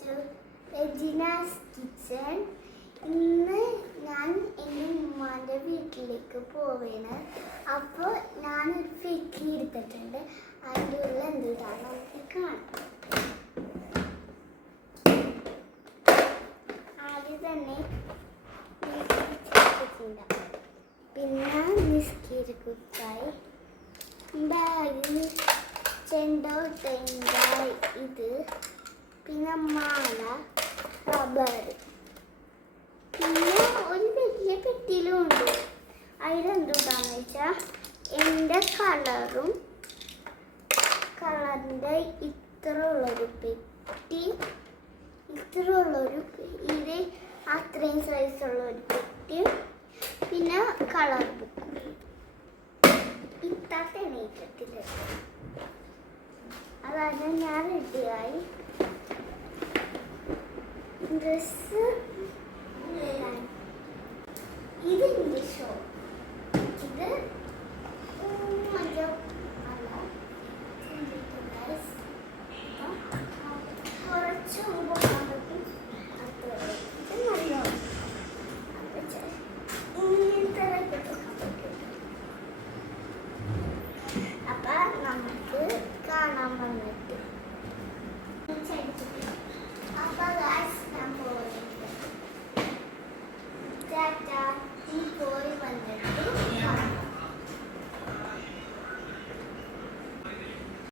To റെജിനാസ് kitchen. ഇന്ന് ഞാൻ എൻ്റെ ഉമ്മാൻ്റെ വീട്ടിലേക്ക് പോവുകയാണ്. അപ്പോൾ ഞാനൊരു ഫിക്കി എടുത്തിട്ടുണ്ട്. അതിൻ്റെ ഉള്ളിൽ എന്താണ് നമുക്ക് കാണാം. ആദ്യം തന്നെ പിന്നെ നിസ്കീർ കുത്തായി ബാഗ് ചെണ്ടോട്ടായി ഇത് പിന്നെ മാല റബ്ബർ പിന്നെ ഒരു വലിയ പെട്ടിയിലുണ്ട്. അതിലെന്തുണ്ടാന്ന് വെച്ചാൽ എൻ്റെ കളറിൻ്റെ ഇത്ര ഉള്ളൊരു പെട്ടി, ഇത് അത്രയും സൈസുള്ളൊരു പെട്ടി, പിന്നെ കളർ ബുക്ക് ഇത്താത്ത എണീറ്റത്തില്ല. അതാണ് ഞാൻ റെഡിയായി. ഡ്രസ്സ്